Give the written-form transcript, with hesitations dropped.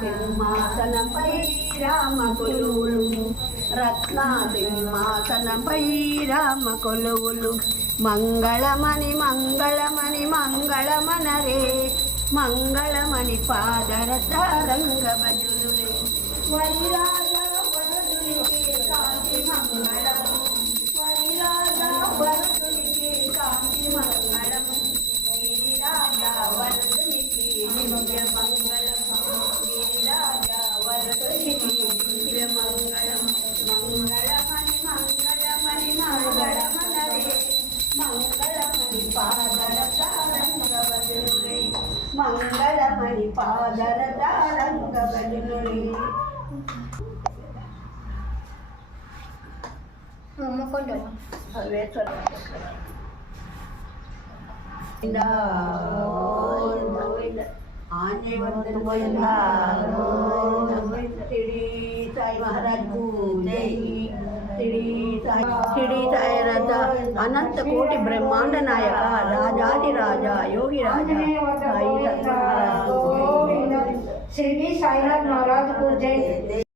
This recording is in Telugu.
సింహాసనపై రామ కొలువులు రత్న సింహాసనపై రామ కొలువులు మంగళమణి మంగళమణి మంగళమనరే మంగళమణి పాదరత రంగ భజులులే వరిరాజా వరదునికి కాంతి మంగళం వరిరాజా వరదునికి కాంతి మంగళం గిరిరాజా వరదునికి దివ్య మంగళం గిరిరాజా వరదునికి దివ్య మంగళం మంగళమణి మంగళమణి మంగళమనరే మంగళమణి పాదరత రంగ భజులులే మంగళమణి పాదరత రంగ భజులులే अनंत कोटि ब्रह्मांड नायक राजाधि राजा योगी राजा शिरडी साईनाथ महाराज को जय।